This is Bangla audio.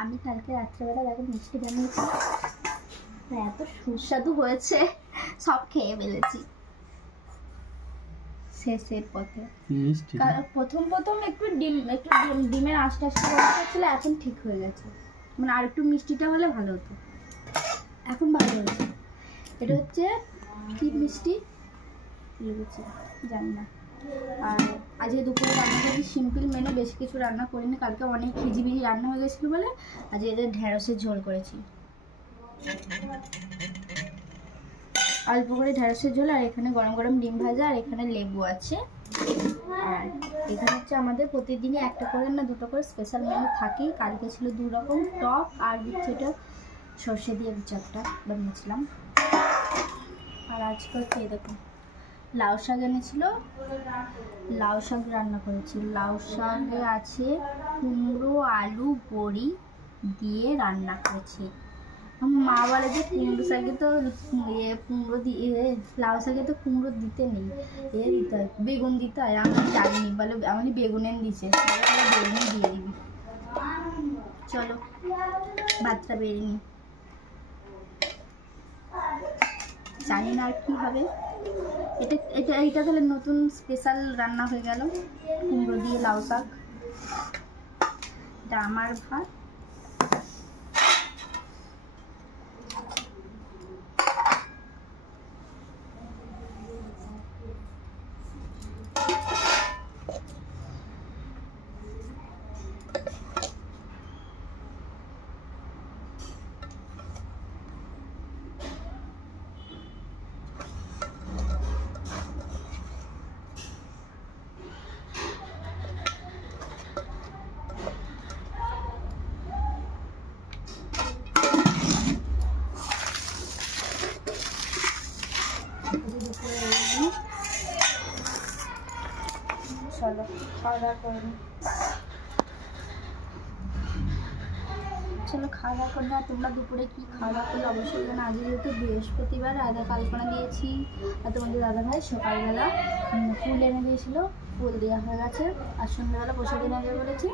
আমি কালকে রাত্রেবেলা দেখো মিষ্টি বানিয়েছি, এত সুস্বাদু হয়েছে, সব খেয়ে ফেলেছি শেষের পথে। প্রথম একটু ডিমের আস্তে আস্তে করছিল, এখন ঠিক হয়ে গেছে, মানে আর একটু মিষ্টিটা হলে ভালো হতো, এখন ভালো হয়েছে। এটা হচ্ছে কি মিষ্টি জানি না। আর আজকে দুপুরে রান্না করেছি সিম্পল মেনু, বেশি কিছু রান্না করিনি, কালকে অনেক খিজিবিজি রান্না হয়ে গেছিলো বলে আজকে এদের ঢেঁড়সের ঝোল করেছি, অল্প করে ঢেঁড়সের ঝোল, আর এখানে গরম গরম ডিম ভাজা, আর এখানে লেবু আছে। আর এখানে হচ্ছে আমাদের প্রতিদিনই একটা করে না দুটো করে স্পেশাল মেনু থাকেই। কালকে ছিল 2 রকম টক, আর হচ্ছে এটা সর্ষে দিয়ে বিচারটা বানিয়েছিলাম। আর আজকে হচ্ছে দেখুন লাউ শাক এনেছিল, লাউ শাক রান্না করেছি। লাউ শাকে আছে কুমড়ো আলু বড়ি দিয়ে রান্না করেছি। মা বলে যে কুমড়ো শাকে তো কুমড়ো দিয়ে, লাউ শাকে তো কুমড়ো দিতে নেই, দিতে হয় বেগুন দিতে হয়। আমি জানিনি, বলে আমি বেগুনের দিছে, বেগুন দিয়ে দিবি। চলো ভাতটা বেরিয়ে নি, জানি না আর কি হবে। এটা তাহলে নতুন স্পেশাল রান্না হয়ে গেল, কুমড়ো দিয়ে লাউ শাক। এটা আমার ভাত। চলো খাওয়া দাওয়া করে নিই, চলো খাওয়া দাওয়া করে না। তোমরা দুপুরে কি খাওয়া দাওয়া করলে অবশ্যই জানো। আজ যেহেতু বৃহস্পতিবার, আদা কালপনা দিয়েছি, আর তোমাদের দাদাভাই সকালবেলা ফুল এনে দিয়েছিল, ফুল দেওয়া হয়ে গেছে, আর সন্ধ্যাবেলা বসে দিন আগে বলেছি।